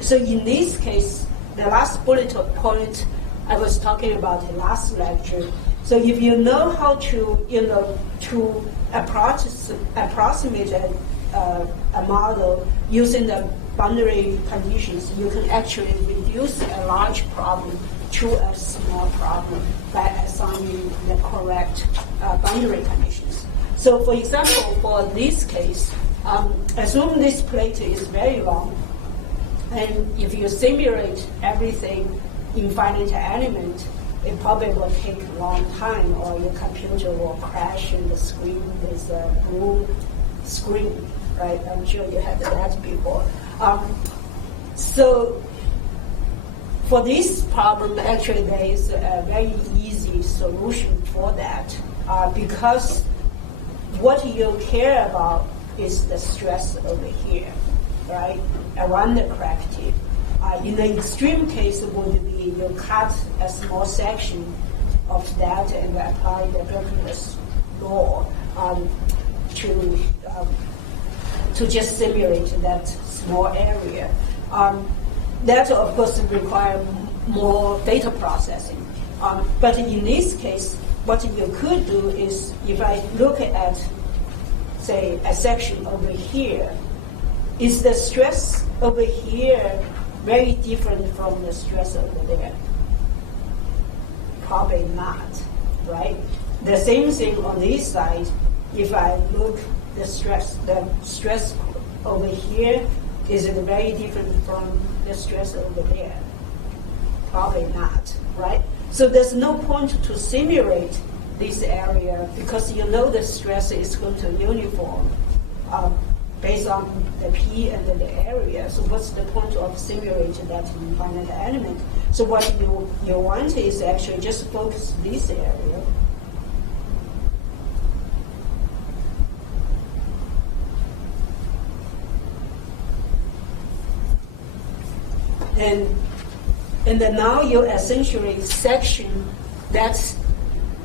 So in this case, the last bullet point I was talking about in last lecture. So if you know how to approximate a model using the boundary conditions, you can actually reduce a large problem to a small problem by assigning the correct boundary conditions. So for example, for this case, assume this plate is very long, and if you simulate everything in finite element, it probably will take a long time, or your computer will crash and the screen is a blue screen, right? I'm sure you had that before. So for this problem, actually there is a very easy solution for that, because what you care about is the stress over here, right, around the crack tip. In the extreme case, it would be you cut a small section of that and apply the Bernoulli's law to just simulate that small area. That, of course, requires more data processing. But in this case, what you could do is, if I look at, say, a section over here, is the stress over here very different from the stress over there? Probably not, right? The same thing on this side. If I look the stress over here, is it very different from the stress over there? Probably not, right? So there's no point to simulate this area because you know the stress is going to uniform based on the P and the area. So what's the point of simulating that in finite element? So what you want is actually just focus this area. And then now you essentially section that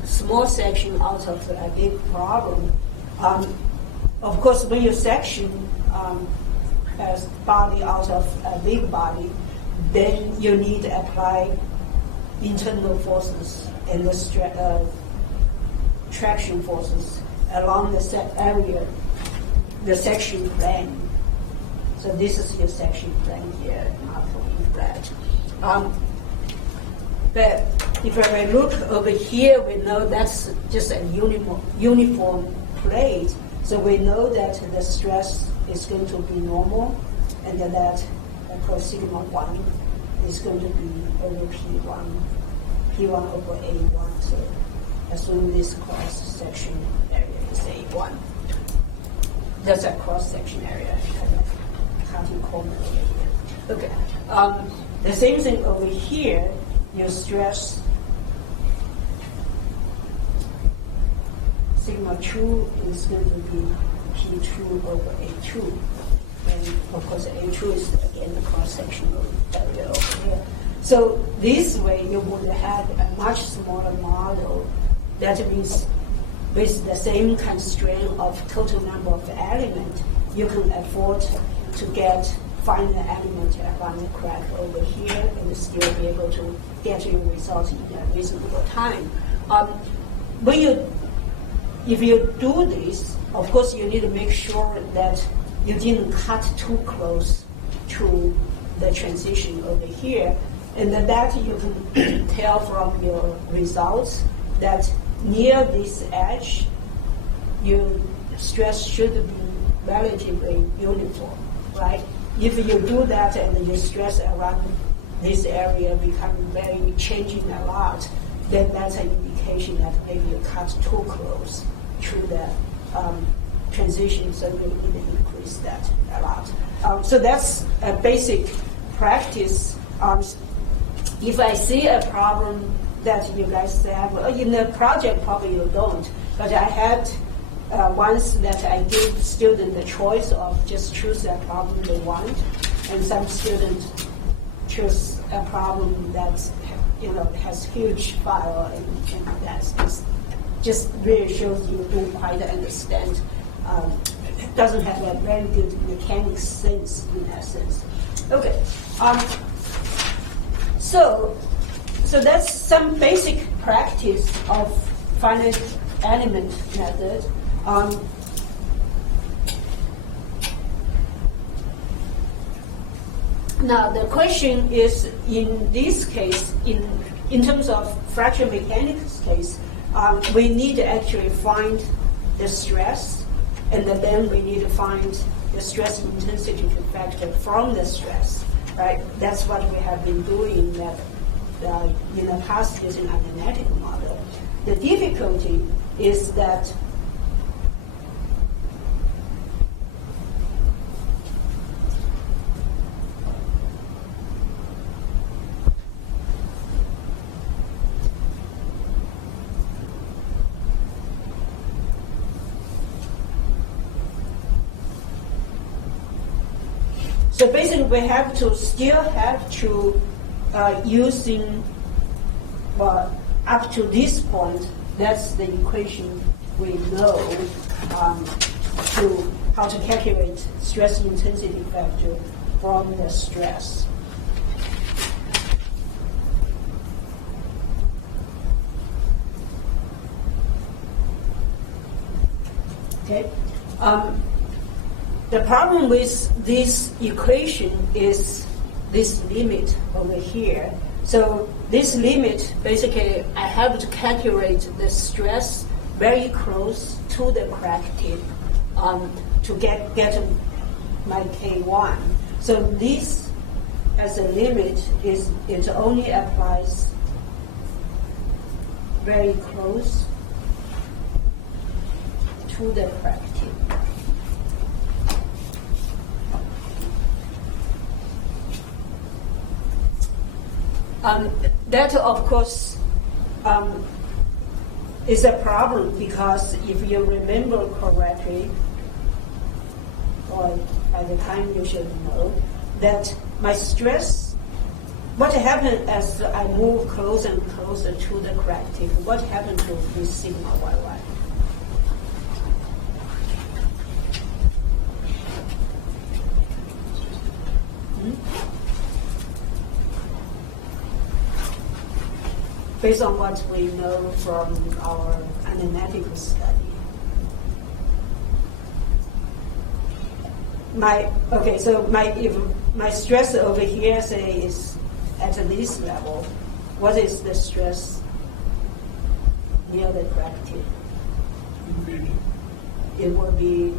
small section out of a big problem. Of course, when you section a body out of a big body, then you need to apply internal forces and the traction forces along the area, the section plane. So this is your section plane here, not flat. But if I look over here, we know that's just a uniform plate. So we know that the stress is going to be normal, and that for sigma 1 is going to be over P1 over A1. So assume this cross-section area is A1. That's a cross-section area, kind of cutting corner over here. Okay. The same thing over here, your stress sigma 2 is going to be P2 over A2. And of course, A2 is again the cross-sectional area over here. So this way, you would have a much smaller model. That means with the same constraint of total number of elements, you can afford to find the element around the crack over here and still be able to get your result in a reasonable time. If you do this, of course, you need to make sure that you didn't cut too close to the transition over here, and that you can tell from your results that near this edge, your stress should be relatively uniform, right? If you do that and your stress around this area become very changing a lot, then that's an indication that maybe you cut too close to the transition, so you need to increase that a lot. So that's a basic practice. If I see a problem that you guys have, in the project probably you don't, but I had once that I give students the choice of just choose a problem they want, and some students choose a problem that has huge file, and that's just really shows you don't quite understand. It doesn't have a very good mechanics sense in that sense. Okay. So that's some basic practice of finite element method. Now the question is, in this case, in terms of fractional mechanics case, we need to actually find the stress, and then we need to find the stress intensity factor from the stress, right? That's what we have been doing in the past using a kinetic model. The difficulty is that so basically, we still have to using up to this point. That's the equation we know to how to calculate stress intensity factor from the stress. Okay. The problem with this equation is this limit over here. So this limit, basically, I have to calculate the stress very close to the crack tip to get my K1. So this, as a limit, it only applies very close to the crack tip. That, of course, is a problem because if you remember correctly, or by the time you should know, that my stress, what happened as I move closer and closer to the crack tip, what happened to this sigma YY? Based on what we know from our analytical study. If my stress over here, say, is at this level, what is the stress near the crack tip? It will be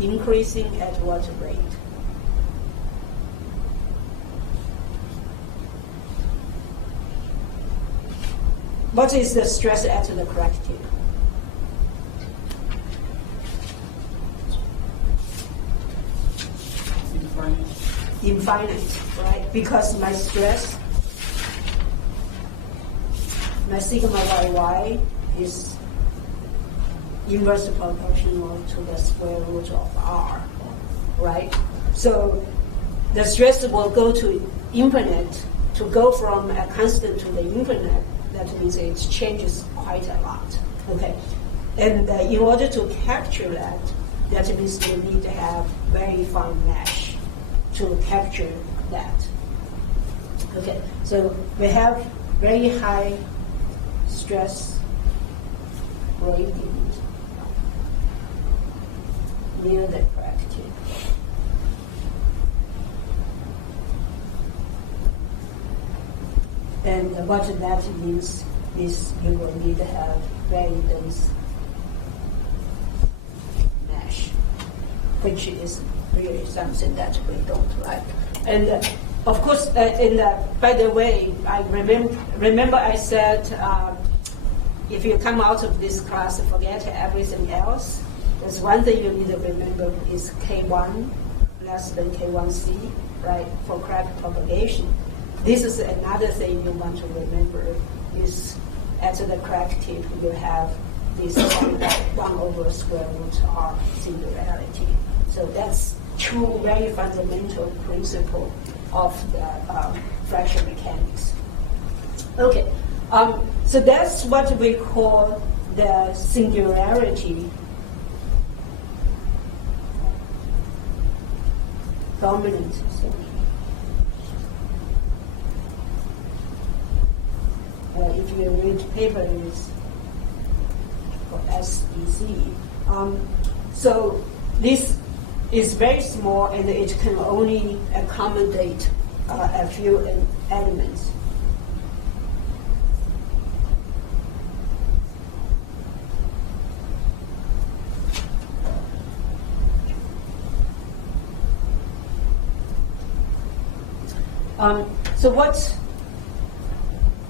increasing at what rate? What is the stress at the crack tip? Infinite, right? Because my stress, my sigma YY is inversely proportional to the square root of R, right? So the stress will go to infinite. To go from a constant to the infinite, that means it changes quite a lot. Okay, and in order to capture that, that means you need to have very fine mesh to capture that. Okay, so we have very high stress gradient near the crack tip. And what that means is you will need to have very dense mesh, which is really something that we don't like. And of course, by the way, I remember I said, if you come out of this class, forget everything else. There's one thing you need to remember is K1 less than K1C, right, for crack propagation. This is another thing you want to remember is at the crack tip you have this 1 over square root R singularity. So that's two very fundamental principle of the fractional mechanics. Okay, so that's what we call the singularity dominant. if you read paper, it's for SDC. So this is very small, and it can only accommodate a few elements.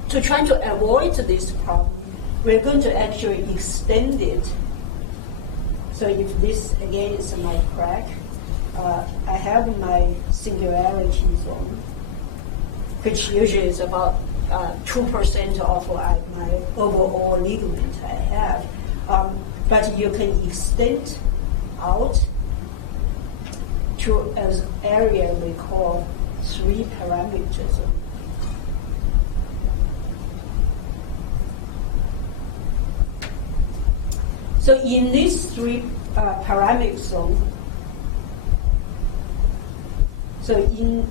To try to avoid this problem, we're going to actually extend it. So if this again is my crack, I have my singularity zone, which usually is about 2% of my overall ligament I have. But you can extend out to an area we call 3-parameter zone. So in this 3-parameter zone, so in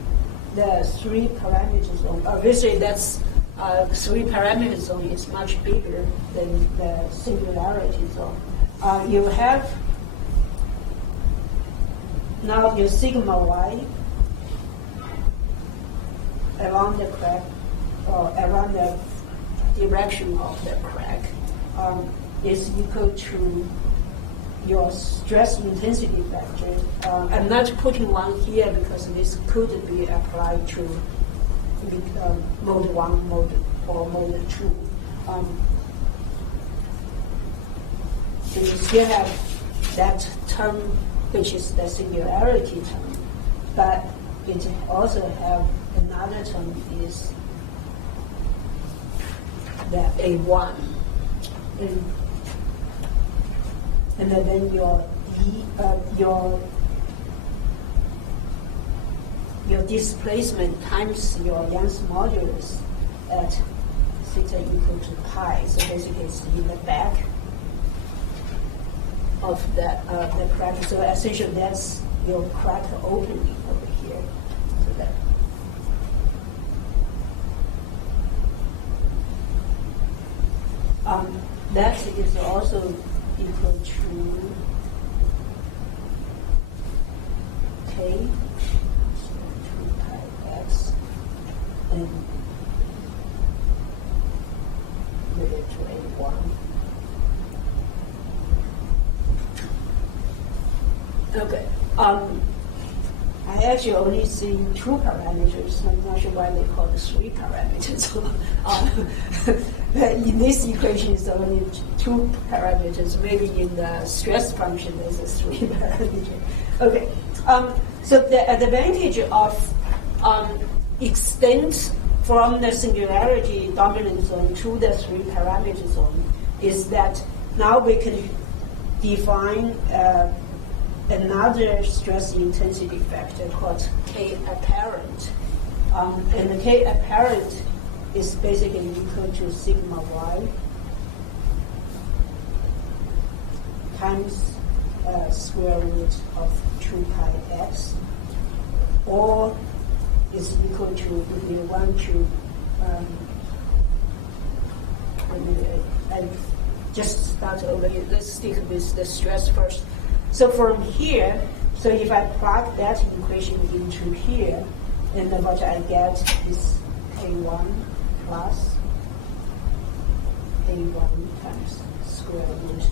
the 3-parameter zone, obviously that's 3-parameter zone is much bigger than the singularity zone. You have now your sigma y around the crack, or around the direction of the crack, is equal to your stress intensity factor. I'm not putting one here because this could be applied to mode 1, mode, or mode 2. So you still have that term, which is the singularity term, but it also have another term is the A1. And then your displacement times your Young's modulus at theta equal to pi. So basically, it's in the back of the crack. So essentially, that's your crack opening over here. So that is also equal to K, so 2 pi x, and related to A1. Okay. I actually only see 2 parameters. I'm not sure why they call it 3 parameters. In this equation, it's only 2 parameters. Maybe in the stress function, there's a 3 parameter. Okay. So the advantage of extent from the singularity dominant zone to the 3-parameter zone is that now we can define another stress intensity factor called K apparent. And the K apparent is basically equal to sigma y times square root of 2 pi x, or is equal to, if we want to, I just start over here. Let's stick with the stress first. So from here, so if I plug that equation into here, and then what I get is A1 plus A1 times square root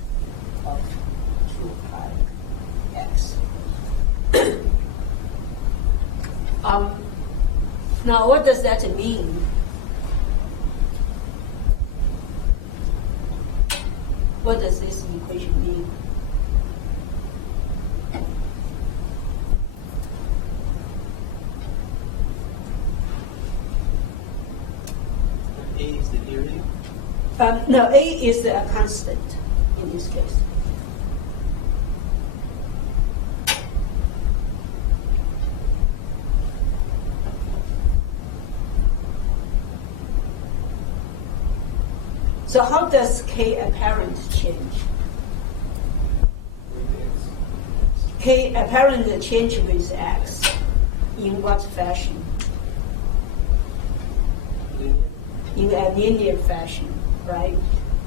of 2 pi x. Now, what does that mean? What does this equation mean? A is the area? No, A is a constant in this case. So how does K apparent change? K apparent change with X. In what fashion? Linear. in a linear fashion, right?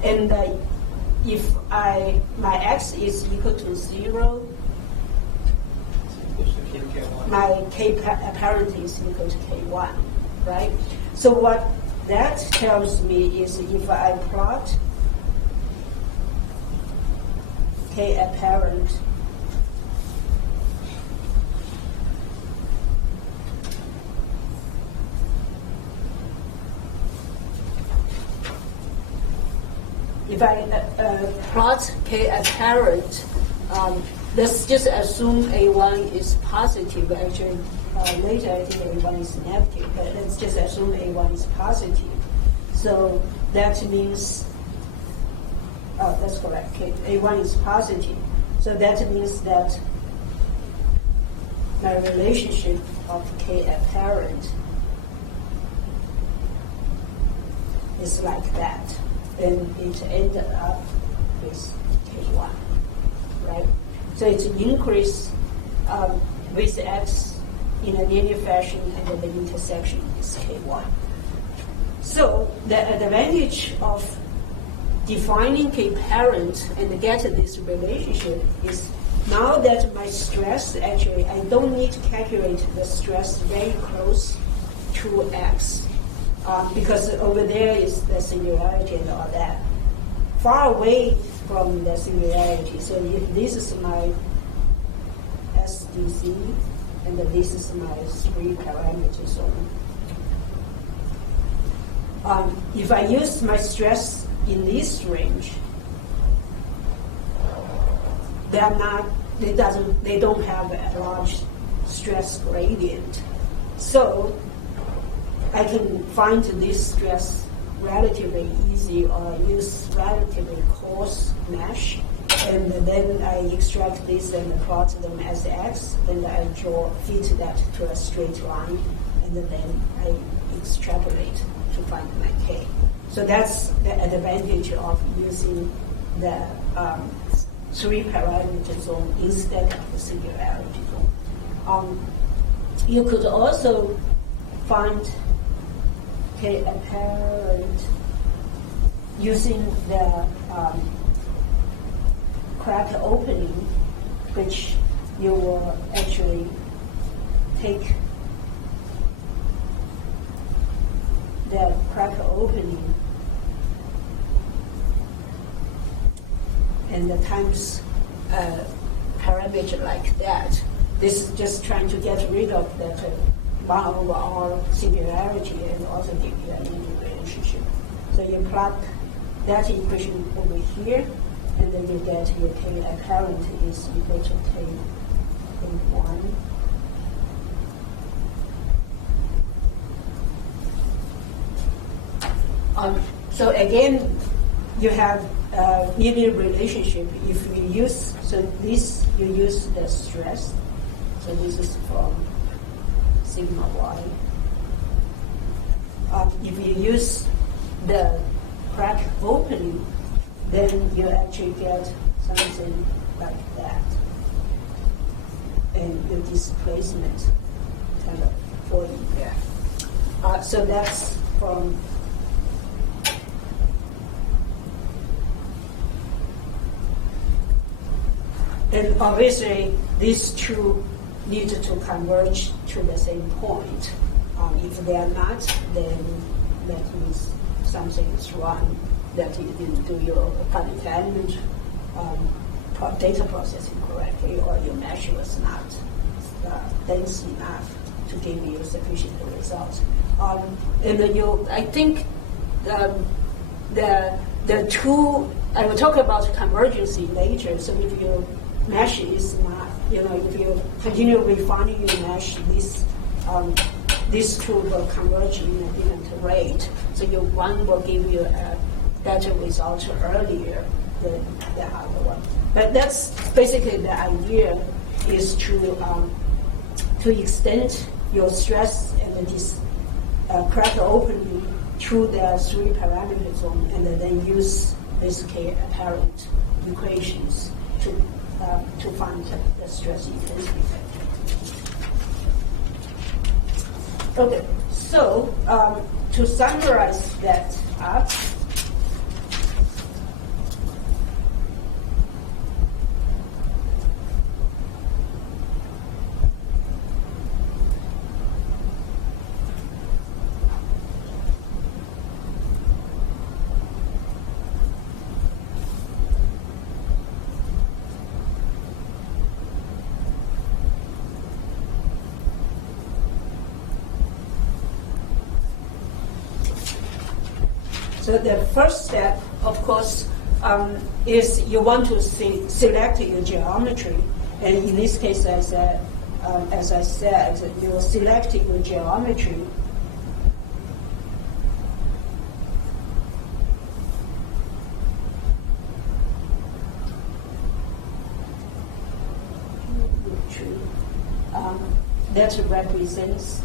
And if my x is equal to 0, my k apparent is equal to k1, right? So what that tells me is if I plot k apparent if I plot k apparent, let's just assume A1 is positive. Actually, later I think A1 is negative, but let's just assume A1 is positive. So that means, that's correct, A1 is positive. So that means that my relationship of k apparent is like that. And it ended up with k1, right? So it's increase with x in a linear fashion, and then the intersection is k1. So the advantage of defining k-parent and get this relationship is now that my stress, actually, I don't need to calculate the stress very close to x. Because over there is the singularity and all that. Far away from the singularity. So if this is my SDC, and this is my 3 parameter zone. If I use my stress in this range, they don't have a large stress gradient. So I can find this stress relatively easy or use relatively coarse mesh, and then I extract this and plot them as x, and I fit that to a straight line, and then I extrapolate to find my k. So that's the advantage of using the 3 parameter zone instead of the singularity zone. You could also find k apparent using the crack opening, which you will actually take the crack opening and the times parameter like that. This is just trying to get rid of that 1 over r singularity and also give you a linear relationship. So you plug that equation over here, and then you get your k apparent is equal to k1. So again, you have a linear relationship. If you use, so this, you use the stress. So this is from sigma y. If you use the crack opening, then you actually get something like that. And your displacement kind of falling there. So that's from and obviously these two need to converge to the same point. If they are not, then that means something is wrong, that you didn't do your finite element data processing correctly, or your mesh was not dense enough to give you sufficient results. And I think the two, I will talk about convergency later. So if your mesh is not, if you continue refining your mesh, these two will converge in a different rate. So your one will give you a better result earlier than the other one. But that's basically the idea, is to extend your stress and this crack opening through the 3 parameter zone, and then use this k apparent equations to find the stress intensity factor. Okay, so to summarize that up, so the first step, of course, is you want to select your geometry. And in this case, as I said, you're selecting your geometry. That represents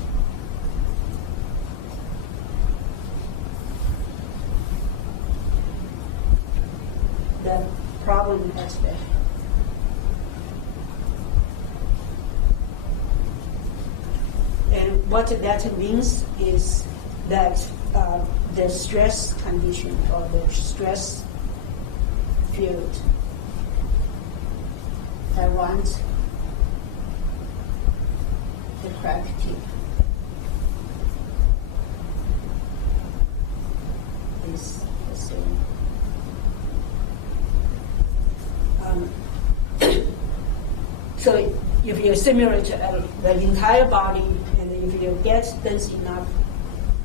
the problem aspect. And what that means is that the stress condition or the stress field around the crack tip is the same. So if you simulate the entire body, and if you get dense enough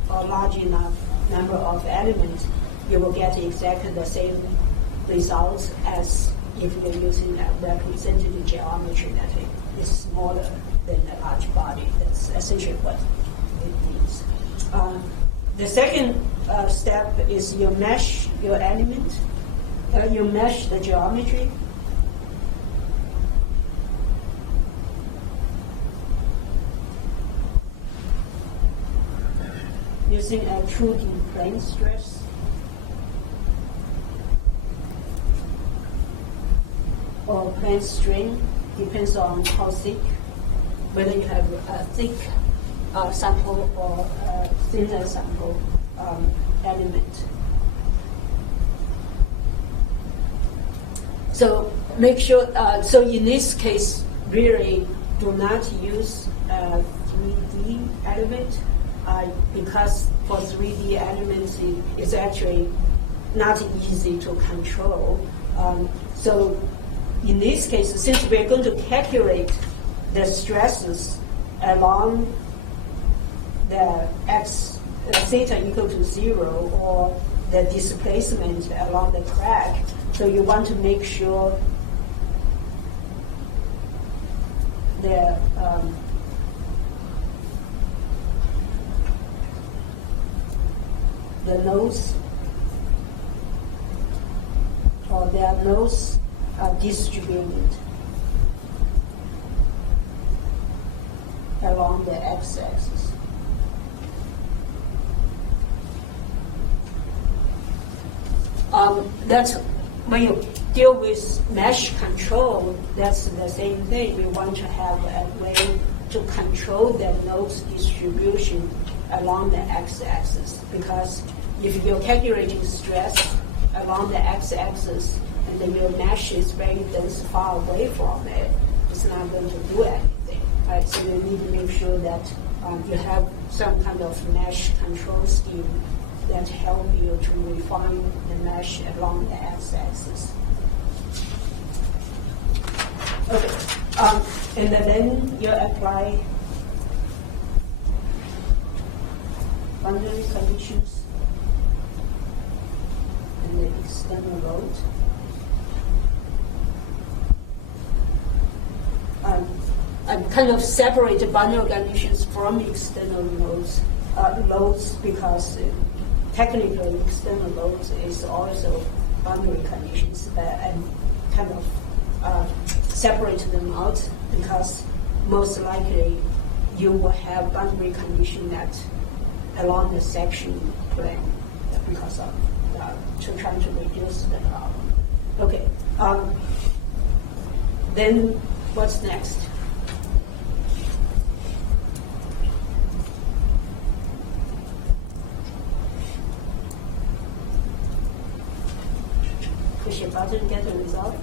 or large enough number of elements, you will get exactly the same results as if you're using a representative geometry that is smaller than a large body. That's essentially what it means. The second step is you mesh your element. You mesh the geometry. Using a 2D plane stress. Or plane strain, depends on how thick, whether you have a thick sample or a thinner sample element. So make sure, so in this case, really do not use a 3D element because for 3D elements, it's actually not easy to control. So in this case, since we're going to calculate the stresses along the x theta equal to 0 or the displacement along the crack, so you want to make sure the nodes or their nodes are distributed along the x-axis. That's when you deal with mesh control, that's the same thing. We want to have a way to control the nodes distribution along the x-axis, because if you're calculating stress along the x-axis and then your mesh is very dense far away from it, it's not going to do anything. Right? So you need to make sure that you have some kind of mesh control scheme that help you to refine the mesh along the x-axis. Okay, and then you apply boundary conditions and the external load. I kind of separate boundary conditions from external loads because technically external loads is also boundary conditions, and kind of separate them out because most likely you will have boundary condition that along the section plane because of trying to reduce the problem. Okay. Then what's next? button, get the result.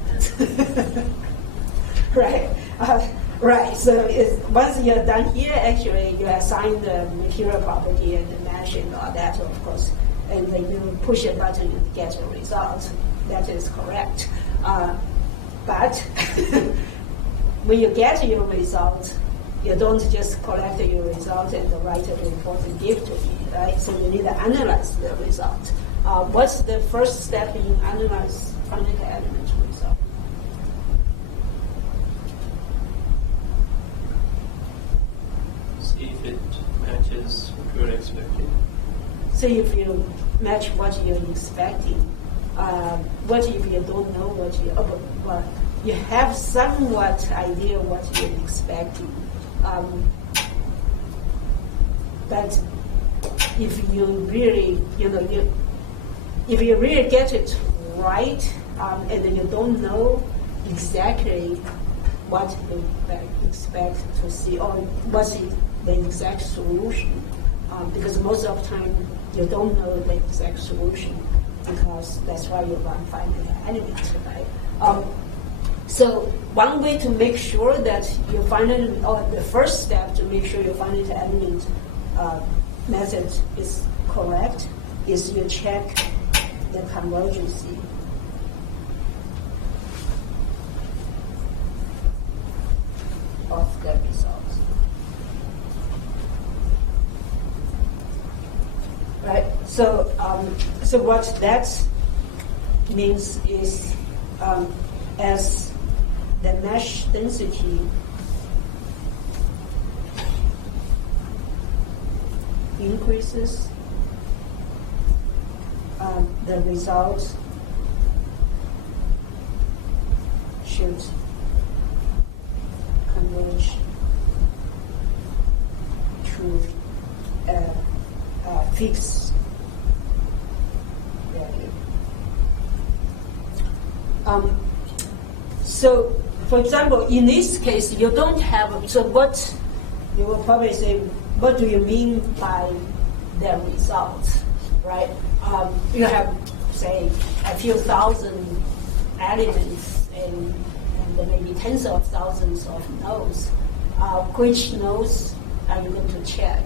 Right. Right. So once you're done here, actually you assign the material property and the mesh and all that, of course, and then you push a button and get a result. That is correct. But when you get your result, you don't just collect your result and write a report and give to me, right? So you need to analyze the result. What's the first step in analyze finite element result? See if it matches what you're expecting. See if you match what you're expecting. What if you don't know what well, you have somewhat idea what you're expecting. But if you really, if you really get it right, and then you don't know exactly what you expect to see or what's the exact solution, because most of the time you don't know the exact solution, because that's why you run finite element, right? So one way to make sure that your finite, or the first step to make sure your finite element method is correct is you check the convergency of the results. Right. So, so what that means is, as the mesh density increases, the result should converge to a fixed value. So, for example, in this case, you don't have, so what, you will probably say, what do you mean by the results, right? You have, say, a few thousand elements and maybe tens of thousands of nodes. Which nodes are you going to check,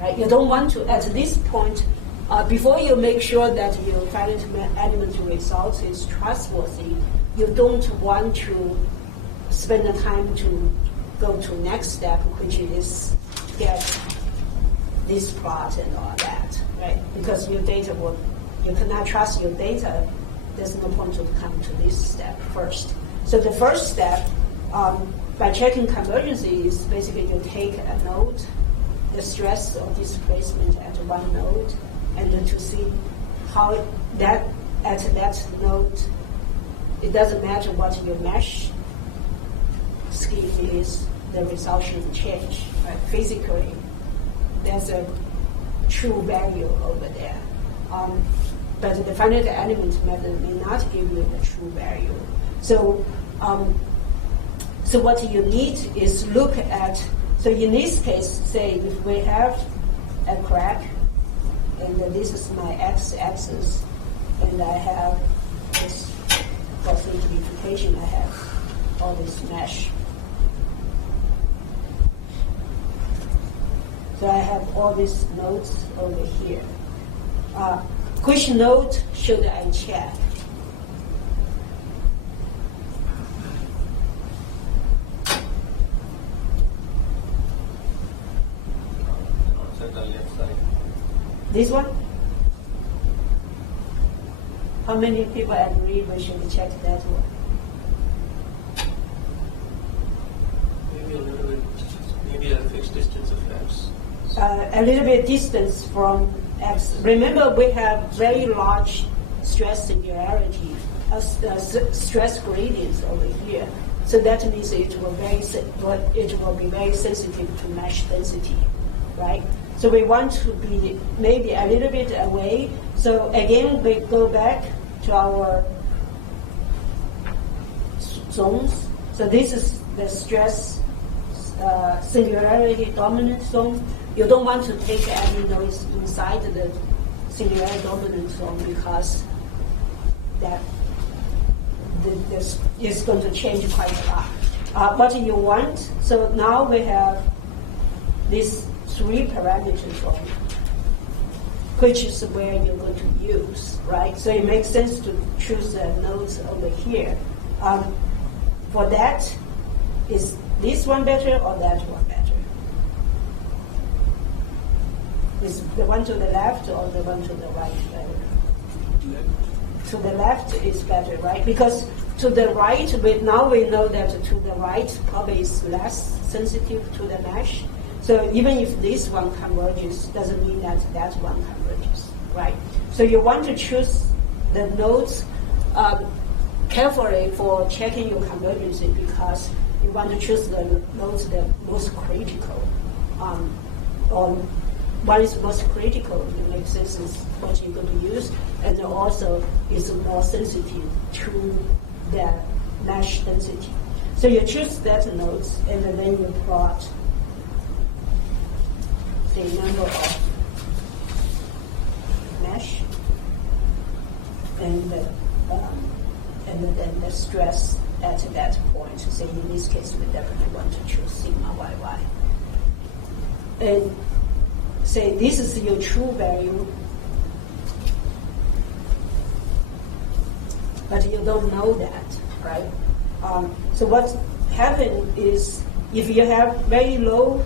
right? You don't want to, at this point, before you make sure that your finite element result is trustworthy, you don't want to spend the time to go to next step, which is get this plot and all that, right? Because your data you cannot trust your data. There's no point to come to this step first. So the first step, by checking convergency, is basically you take a node, the stress or displacement at one node, and then to see how that at that node, it doesn't matter what your mesh scheme is, the result should change. Right? Physically, there's a true value over there. But the finite element method may not give you the true value. So, so what you need is look at, so in this case, say if we have a crack, and this is my x-axis, and I have this, for simplification, I have all this mesh. So I have all these nodes over here. Which node should I check? On the left side. This one? How many people agree we should check that one? Maybe a little bit, maybe a fixed distance of x. A little bit distance from x. Remember, we have very large stress singularity, stress gradients over here. So that means it will be very sensitive to mesh density, right? So we want to be maybe a little bit away. So again, we go back to our zones. So this is the stress singularity dominant zone. You don't want to take any noise inside the singularity dominant zone because that this is going to change quite a lot. What you want, so now we have these 3 parameters on which is where you're going to use, right? So it makes sense to choose the nodes over here. For that, is this one better or that one better? Is the one to the left or the one to the right better? Left. To the left is better, right? Because to the right, now we know that to the right probably is less sensitive to the mesh. So even if this one converges, doesn't mean that that one converges, right? So you want to choose the nodes carefully for checking your convergence because you want to choose the nodes that are most critical. Or one is most critical, it makes sense is what you're going to use, and also is more sensitive to the mesh density. So you choose that nodes, and then you plot the number of mesh and then the stress at that point. So in this case, we definitely want to choose sigma YY. And say this is your true value, but you don't know that, right? So what happens is if you have very low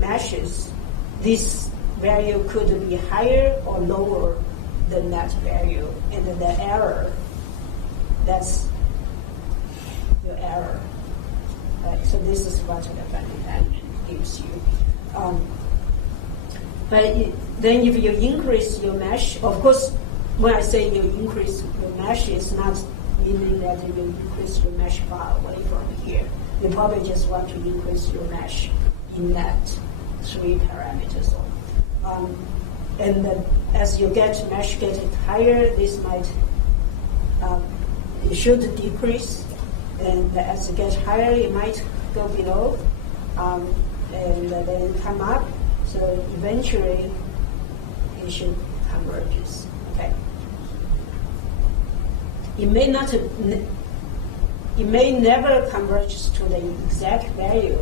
meshes, this value could be higher or lower than that value, and then the error, that's your error. Right? So this is what the Van gives you. Then if you increase your mesh, of course, when I say you increase your mesh, it's not meaning that you increase your mesh far away from here. You probably just want to increase your mesh in that 3 parameters. And then as you get mesh getting higher, this might, it should decrease. And as it gets higher, it might go below. And then come up. So eventually, it should converge. Okay. It may not. It may never converge to the exact value,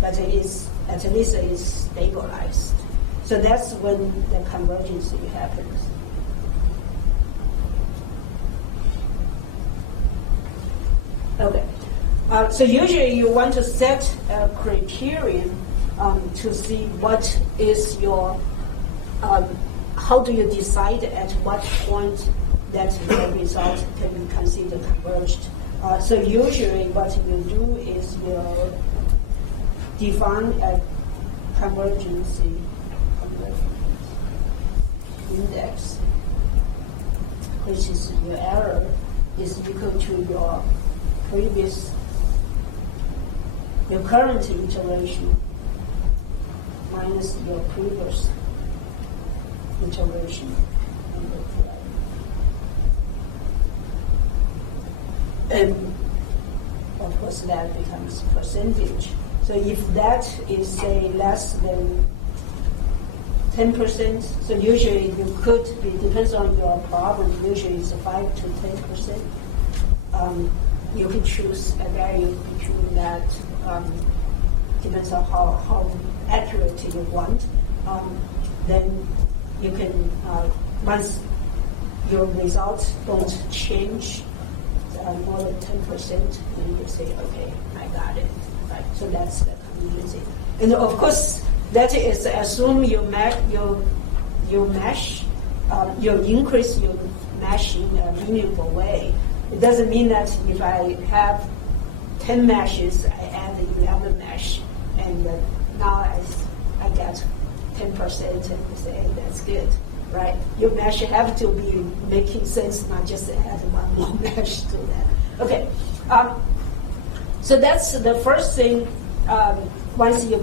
but it is at least it is stabilized. So that's when the convergence happens. Okay. So usually you want to set a criterion to see what is your, how do you decide at what point that the result can be considered converged. So usually what you do is you define a convergence index, which is your error is equal to your current iteration minus your previous iteration. And of course that becomes percentage. So if that is, say, less than 10%, so usually you could be, depends on your problem, usually it's 5 to 10%. You can choose a value between that, depends on how accurate you want. Then you can, once your results don't change more than 10%, then you say, okay, I got it. Right? So that's the contingency. And of course, that is assume you increase your mesh in a meaningful way. It doesn't mean that if I have 10 meshes, I add 11 mesh, and now I get 10%, and say, hey, that's good, right? Your mesh have to be making sense, not just add one more mesh to that. Okay, so that's the first thing. Once you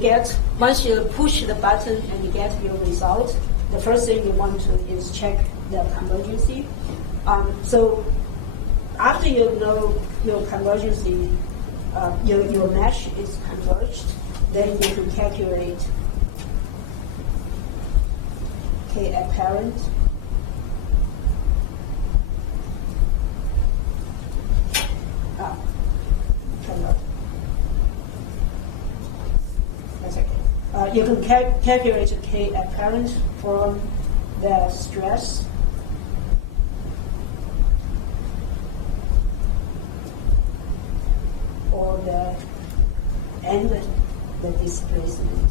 push the button and you get your result, the first thing you want to is check the convergency. So after you know your convergency, your mesh is converged, then you can calculate K apparent you can calculate K apparent from the stress. Or and the displacement.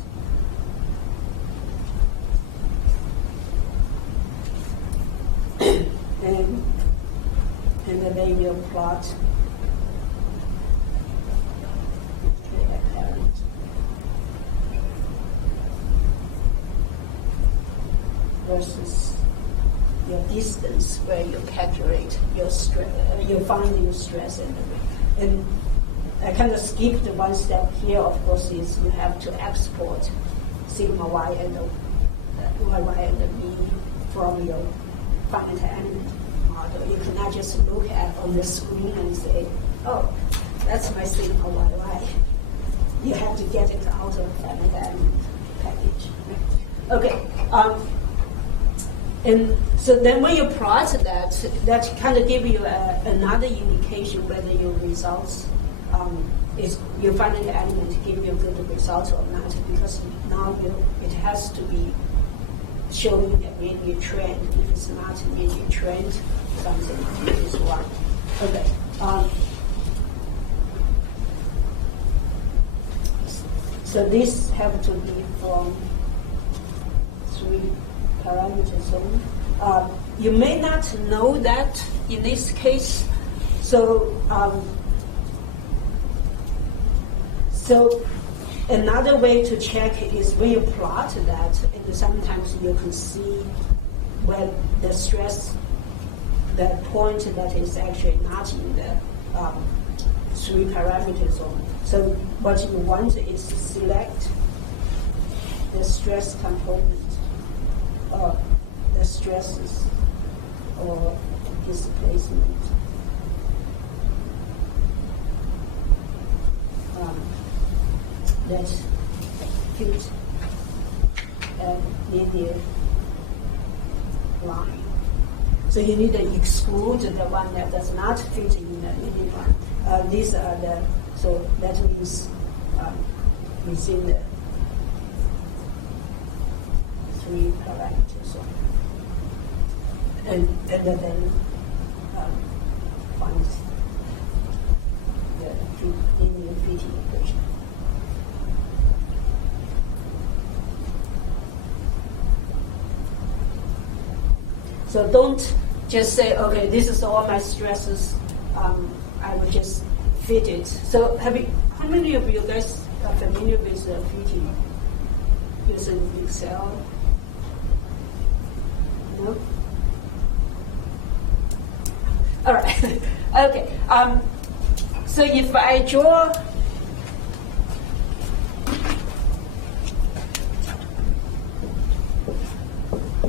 and then you plot K apparent. Versus your distance where you calculate your stress, you find your stress and I kind of skipped one step here. Of course, is you have to export sigma y and y and v from your finite element model. You cannot just look at on the screen and say, "Oh, that's my sigma y." You have to get it out of finite element package. Okay. And so then when you plot that kind of give you another indication whether your results is your finite element give you a good result or not, because now it has to be showing a linear trend. If it's not a linear trend, something is wrong. Okay. So this have to be from 3 parameter zone. You may not know that in this case. So another way to check is when you plot that, and sometimes you can see where the stress, the point that is actually not in the 3 parameter zone. So what you want is to select the stress component, or the stresses, or displacement. That fit a linear line. So you need to exclude the one that does not fit in the linear line. These are so that means within the 3 parameter zone. And then find the linear fitting equation. So don't just say, okay, this is all my stresses. I will just fit it. So how many of you guys are familiar with fitting using Excel? No? All right. Okay. So if I draw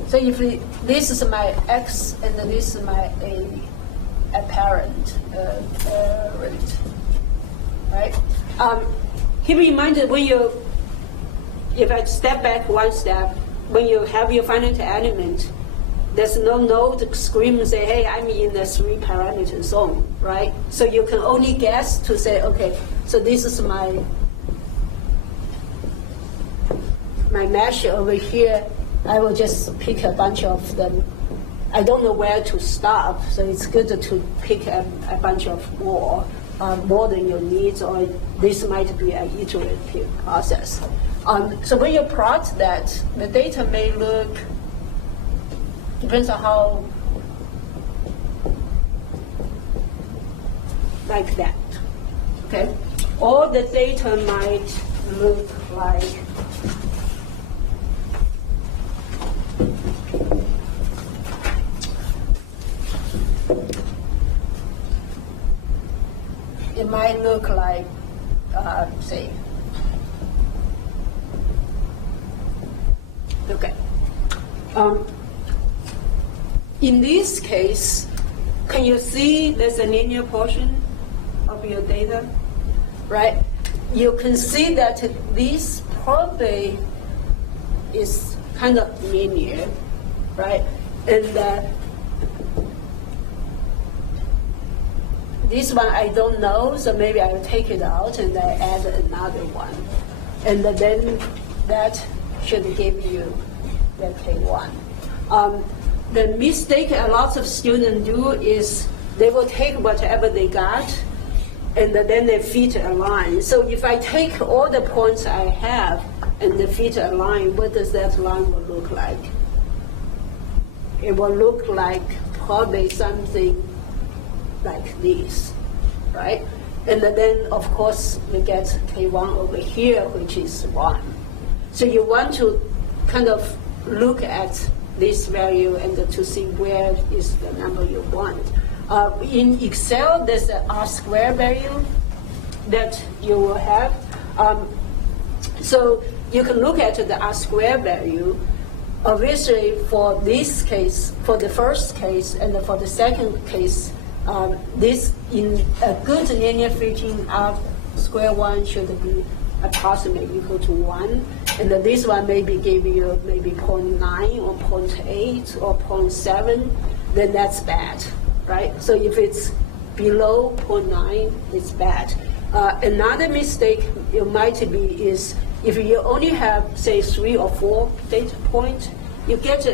so if this is my x and this is my apparent rate, right? Keep in mind that if I step back one step, when you have your finite element, there's no node scream and say, hey, I'm in the 3 parameter zone, right? So you can only guess to say, okay, so this is my mesh over here. I will just pick a bunch of them. I don't know where to stop, so it's good to pick a bunch of more than your needs, or this might be an iterative process. So when you plot that, the data may look, depends on how, like that, okay? Or the data might look like it might look like, say, okay. In this case, can you see there's a linear portion of your data, right? You can see that this probably is kind of linear, right? And this one I don't know, so maybe I'll take it out and I add another one. And then that should give you the K1. The mistake a lot of students do is they will take whatever they got and then they fit a line. So if I take all the points I have and fit a line, what does that line will look like? It will look like probably something like this, right? And then, of course, we get K1 over here, which is 1. So you want to kind of look at this value and to see where is the number you want. In Excel, there's an R² value that you will have. So you can look at the R² value. Obviously, for this case, for the first case and for the second case, this in a good linear fitting R²1 should be approximately equal to 1, and then this one maybe give you maybe 0.9 or 0.8 or 0.7, then that's bad, right? So if it's below 0.9, it's bad. Another mistake it might be is if you only have, say, 3 or 4 data points, you get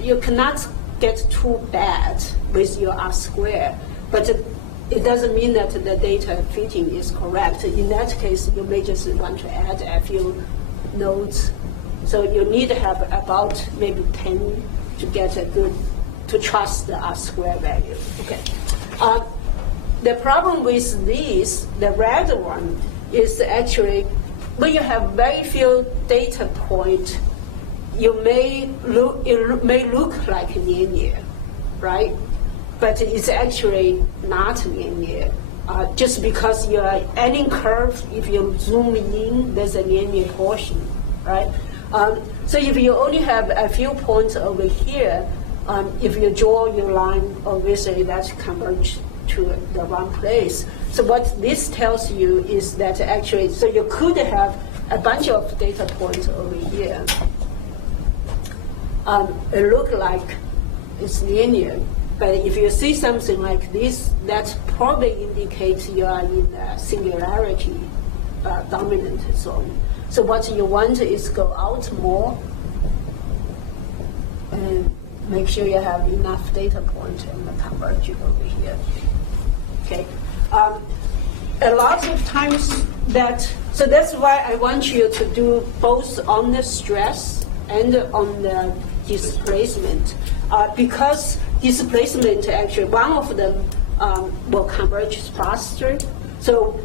you cannot get too bad with your R², but it doesn't mean that the data fitting is correct. In that case, you may just want to add a few nodes. So you need to have about maybe 10 to get a good, to trust the R² value. Okay. The problem with these, the red one, is actually when you have very few data points, it may look like linear, right? But it's actually not linear. Just because you are adding curve, if you zoom in, there's a linear portion, right? So if you only have a few points over here, if you draw your line, obviously that converges to the wrong place. So what this tells you is that actually, so you could have a bunch of data points over here. It looks like it's linear, but if you see something like this, that probably indicates you are in a singularity dominant zone. So what you want is go out more and make sure you have enough data points and converge it over here. Okay. A lot of times so that's why I want you to do both on the stress and on the displacement, because displacement actually, one of them will converge faster, so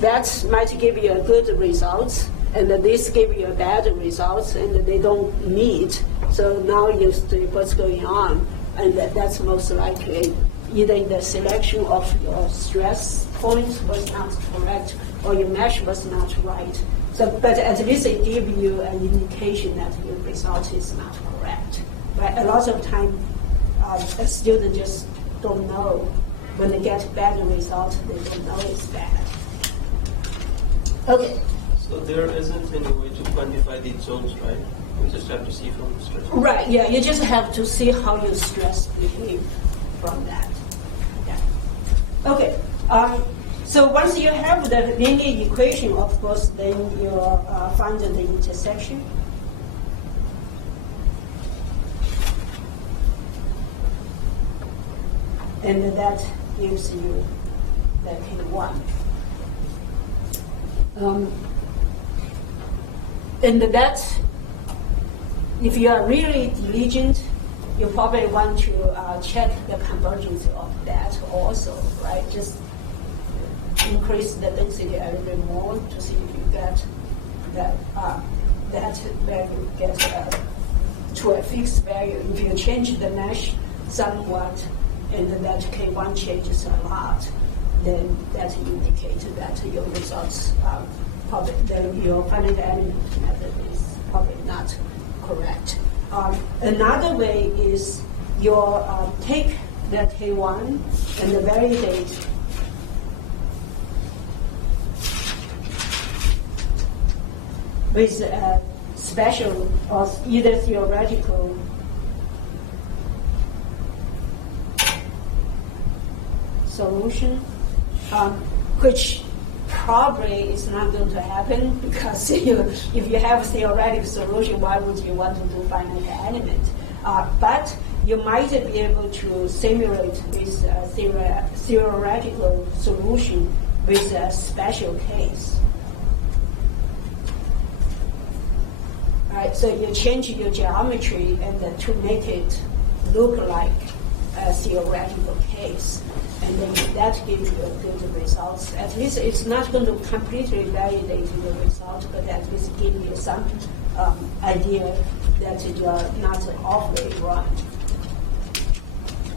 that might give you a good result, and then this give you a bad result, and they don't meet. So now you see what's going on, and that's most likely either the selection of your stress point was not correct or your mesh was not right. So, but at least it gives you an indication that your result is not correct. But a lot of time, a student just don't know. When they get bad result, they don't know it's bad. Okay. So there isn't any way to quantify these zones, right? We just have to see from the stress. Right, yeah, you just have to see how your stress behave from that. Yeah. Okay. So once you have the linear equation, of course, then you find the intersection. And that gives you the K1. And that, if you are really diligent, you probably want to check the convergence of that also, right? Just increase the density a little bit more to see if you get that value get to a fixed value. If you change the mesh somewhat and that K1 changes a lot, then that indicates that your results probably your finite element method is probably not correct. Another way is you take the K1 and validate with a special or either theoretical solution, which probably it's not going to happen because if you have a theoretical solution, why would you want to do finite element? But you might be able to simulate this theoretical solution with a special case. Right, so you change your geometry and to make it look like a theoretical case, and then that gives you good results. At least it's not going to completely validate the result, but at least give you some idea that you are not awfully wrong.